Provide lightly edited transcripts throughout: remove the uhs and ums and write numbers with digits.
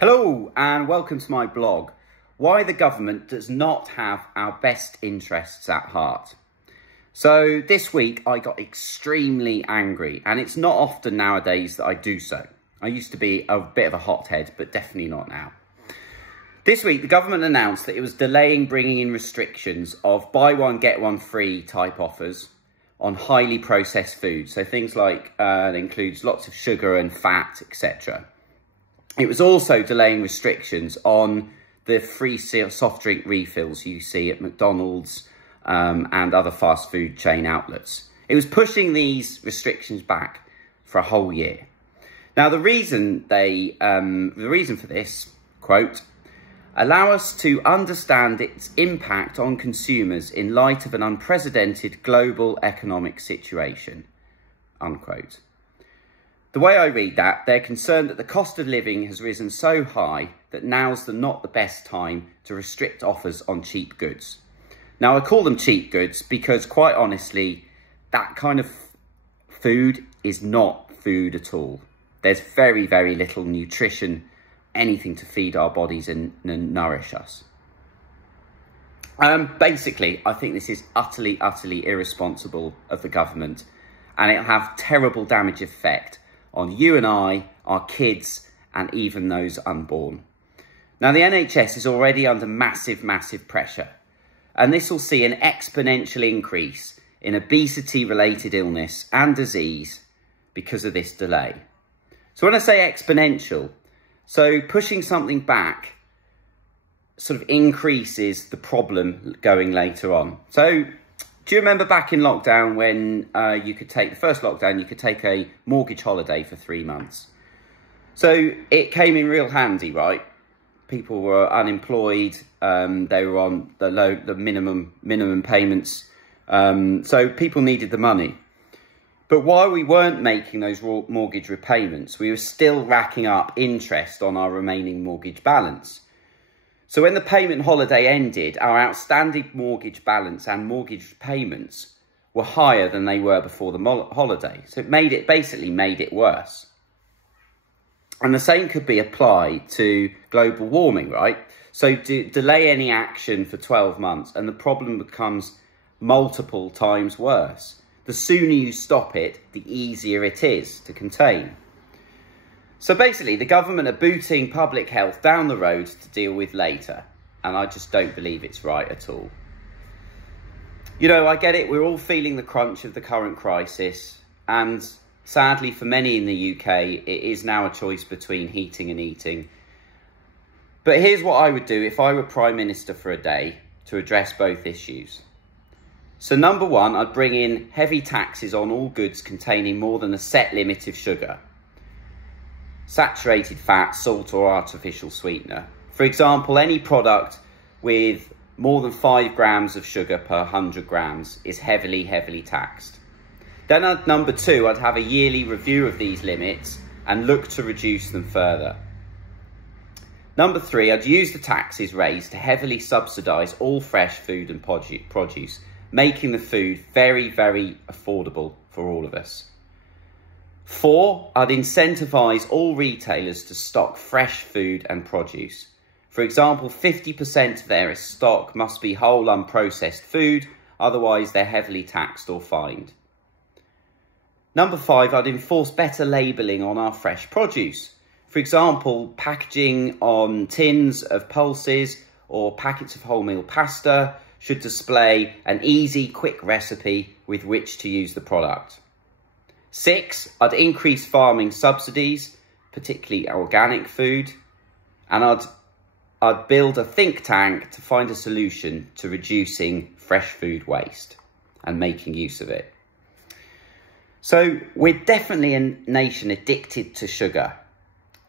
Hello and welcome to my blog, Why the Government Does Not Have Our Best Interests at Heart. So this week I got extremely angry, and it's not often nowadays that I do so. I used to be a bit of a hothead, but definitely not now. This week the government announced that it was delaying bringing in restrictions of buy one get one free type offers on highly processed food. So things like it includes lots of sugar and fat, etc. It was also delaying restrictions on the free soft drink refills you see at McDonald's and other fast food chain outlets. It was pushing these restrictions back for a whole year. Now, the reason for this, quote, allow us to understand its impact on consumers in light of an unprecedented global economic situation, unquote. The way I read that, they're concerned that the cost of living has risen so high that now's not the best time to restrict offers on cheap goods. Now, I call them cheap goods because, quite honestly, that kind of food is not food at all. There's very, very little nutrition, anything to feed our bodies and nourish us. Basically, I think this is utterly, utterly irresponsible of the government, and it'll have terrible damage effect on you and I, our kids, and even those unborn. Now, the NHS is already under massive, massive pressure, and this will see an exponential increase in obesity-related illness and disease because of this delay. So when I say exponential, so pushing something back sort of increases the problem going later on. So do you remember back in lockdown when you could take, the first lockdown, you could take a mortgage holiday for 3 months? So it came in real handy, right? People were unemployed, they were on the minimum payments, so people needed the money. But while we weren't making those mortgage repayments, we were still racking up interest on our remaining mortgage balance. So when the payment holiday ended, our outstanding mortgage balance and mortgage payments were higher than they were before the holiday. So it basically made it worse. And the same could be applied to global warming, right? So delay any action for 12 months and the problem becomes multiple times worse. The sooner you stop it, the easier it is to contain. So basically, the government are booting public health down the road to deal with later. And I just don't believe it's right at all. You know, I get it. We're all feeling the crunch of the current crisis. And sadly, for many in the UK, it is now a choice between heating and eating. But here's what I would do if I were Prime Minister for a day to address both issues. So number one, I'd bring in heavy taxes on all goods containing more than a set limit of sugar, saturated fat, salt or artificial sweetener. For example, any product with more than 5 grams of sugar per 100 grams is heavily, heavily taxed. Then number two, I'd have a yearly review of these limits and look to reduce them further. Number three, I'd use the taxes raised to heavily subsidise all fresh food and produce, making the food very, very affordable for all of us. 4, I'd incentivise all retailers to stock fresh food and produce. For example, 50% of their stock must be whole unprocessed food, otherwise they're heavily taxed or fined. Number 5, I'd enforce better labelling on our fresh produce. For example, packaging on tins of pulses or packets of wholemeal pasta should display an easy, quick recipe with which to use the product. 6, I'd increase farming subsidies, particularly organic food, and I'd build a think tank to find a solution to reducing fresh food waste and making use of it. So we're definitely a nation addicted to sugar,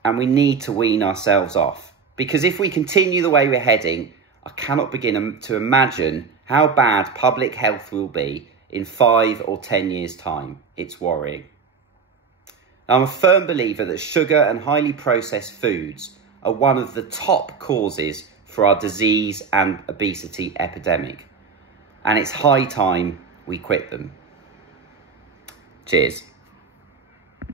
and we need to wean ourselves off, because if we continue the way we're heading, I cannot begin to imagine how bad public health will be in 5 or 10 years' time. It's worrying. I'm a firm believer that sugar and highly processed foods are one of the top causes for our disease and obesity epidemic. And it's high time we quit them. Cheers.